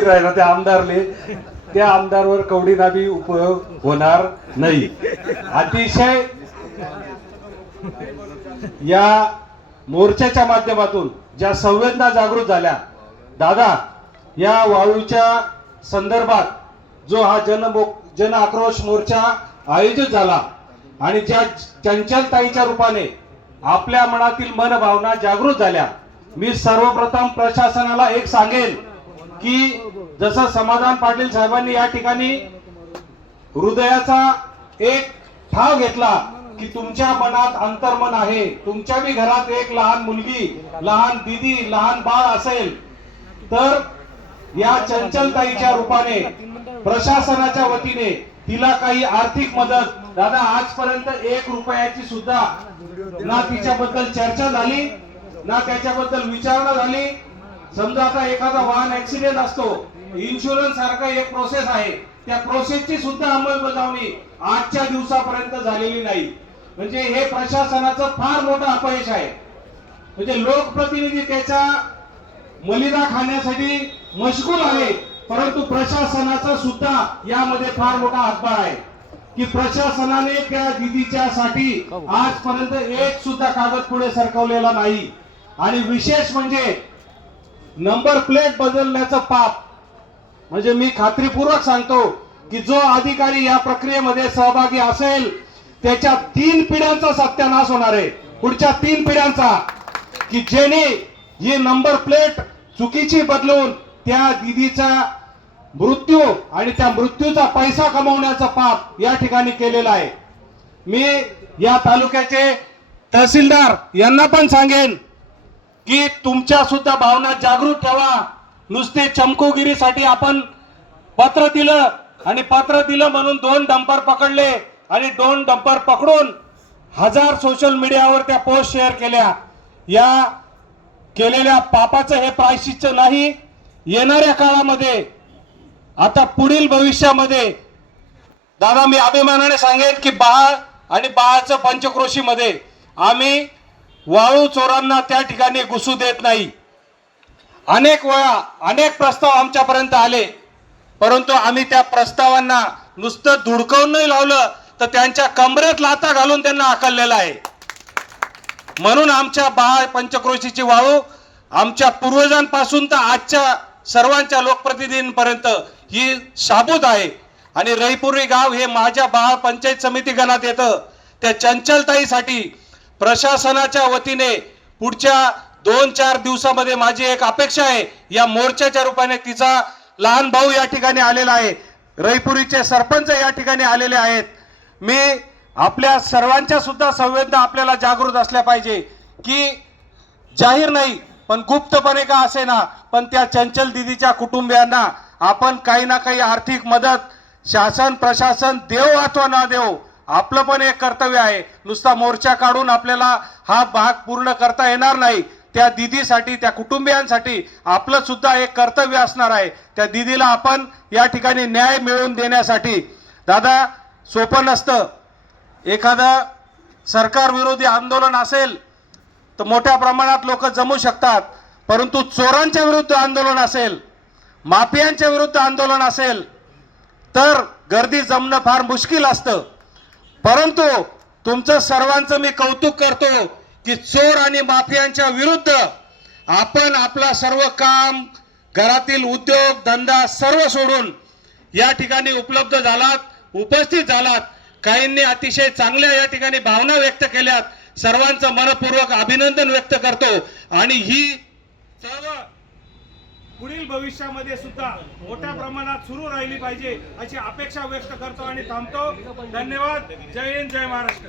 राहिला त्या आमदारवर कवडीनाबी उपयोग होणार नाही। अतिशय या मोर्चाच्या माध्यमातून ज्या संवेदना जागृत झाल्या, दादा या वाळूच्या संदर्भात जो हा जन आक्रोश मोर्चा आयोजित झाला आणि ज्या चंचलताईच्या रूपाने आपल्या मनातील मनभावना जागृत झाल्या, मी सर्वप्रथम प्रशासनाला एक सांगेन की जसं समाधान पाटील साहेबांनी या ठिकाणी हृदयाचा एक ठाव घेतला की तुमच्या मनात अंतर्मन आहे, तुमच्या बी घरात एक लहान मुलगी, लहान दीदी, लहान बाळ असेल, तर या चंचलताईच्या रूपाने प्रशासनाच्या वतीने तिला काही आर्थिक मदत, दादा आजपर्यंत 1 रुपयाची सुद्धा ना तिच्याबद्दल चर्चा झाली ना त्याच्याबद्दल विचारणा झाली। समजा आता एखादा वाहन ऍक्सिडेंट असतो, इन्शुरन्स सारखा एक प्रोसेस आहे, त्या प्रोसेसची सुद्धा अंमलबजावणी आजच्या दिवसापर्यंत झालेली नाही। म्हणजे हे प्रशासनाचं फार मोठं अपयश आहे। म्हणजे लोकप्रतिनिधी त्याच्या मलिदा खाण्यासाठी मशगूल आहे, परंतु प्रशासनाचा सुद्धा यामध्ये फार मोठा हातभार आहे की प्रशासनाने त्या दिदीच्या साठी आजपर्यंत एक सुद्धा कागद पुढे सरकवलेला नाही। आणि विशेष म्हणजे नंबर प्लेट बदलण्याचं पाप, म्हणजे मी खात्रीपूर्वक सांगतो की जो अधिकारी या प्रक्रियेमध्ये सहभागी असेल त्याच्या 3 पिढ्यांचा सत्यानाश होणार आहे, पुढच्या 3 पिढ्यांचा, की ज्याने ही नंबर प्लेट चुकीची बदलून त्या दिदीचा मृत्यू आणि त्या मृत्यूचा पैसा कमवण्याचा पाप या ठिकाणी केलेला आहे। मी या तालुक्याचे तहसीलदार यांना पण सांगेन की तुमच्या सुद्धा भावना जागृत ठेवा। नुसते चमकोगिरीसाठी आपण पत्र दिलं आणि पत्र दिलं म्हणून 2 डंपर पकडले आणि 2 डंपर पकडून 1000 सोशल मीडियावर त्या पोस्ट शेअर केल्या, या केलेल्या पापाचं हे प्रायश्चित्त नाही। येणाऱ्या काळामध्ये आता पुढील भविष्यामध्ये दादा मी अभिमानाने सांगेन की बाळ आणि बाळाचं पंचक्रोशीमध्ये आम्ही वाळू चोरांना त्या ठिकाणी घुसू देत नाही। अनेक वेळा अनेक प्रस्ताव आमच्यापर्यंत आले, परंतु आम्ही त्या प्रस्तावांना नुसतं धुडकावून नाही लावलं तर त्यांच्या कमरेत लाथा घालून त्यांना आकललेला आहे। म्हणून आमच्या बाळ पंचक्रोशीची वाळू आमच्या पूर्वजांपासून तर आजच्या सर्वांच्या लोकप्रतिनिधींपर्यंत ही शाबूत आहे। आणि रईपुरी गाव हे माझ्या बाळ पंचायत समिती गणात येतं। त्या चंचलताईसाठी प्रशासनाच्या वतीने पुढच्या 2-4 दिवसामध्ये माझी एक अपेक्षा आहे, या मोर्चाच्या रूपाने तिचा लहान भाऊ या ठिकाणी आलेला आहे, रईपुरीचे सरपंच या ठिकाणी आलेले आहेत। मी आपल्या सर्वांच्या सुद्धा संवेदना आपल्याला जागृत असल्या पाहिजे की जाहीर नाही पण गुप्तपणे का असेना, पण त्या चंचल दिदीच्या कुटुंबियांना आपण काही ना काही आर्थिक मदत, शासन प्रशासन देव अथवा न देव, आपलं पण एक कर्तव्य आहे। नुसता मोर्चा काढून आपल्याला हा भाग पूर्ण करता येणार नाही। त्या दिदीसाठी, त्या कुटुंबियांसाठी आपलं सुद्धा एक कर्तव्य असणार आहे। त्या दिदीला आपण या ठिकाणी न्याय मिळवून देण्यासाठी, दादा सोपं नसतं। एखादं सरकार विरोधी आंदोलन असेल तर मोठ्या प्रमाणात लोक जमू शकतात, परंतु चोरांच्या विरुद्ध आंदोलन असेल, माफियांच्या विरुद्ध आंदोलन असेल तर गर्दी जमणं फार मुश्किल असतं। परंतु तुमचं सर्वांचं मी कौतुक करतो की चोर आणि माफियांच्या विरुद्ध आपण आपला सर्व काम, घरातील उद्योग धंदा सर्व सोडून या ठिकाणी उपलब्ध झालात, उपस्थित झालात। काहींनी अतिशय चांगल्या या ठिकाणी भावना व्यक्त केल्यात, सर्वांचं मनपूर्वक अभिनंदन व्यक्त करतो। आणि ही चळवळ पुढील भविष्यामध्ये सुद्धा मोठ्या प्रमाणात सुरू राहिली पाहिजे अशी अपेक्षा व्यक्त करतो आणि थांबतो। धन्यवाद। जय हिंद, जय महाराष्ट्र।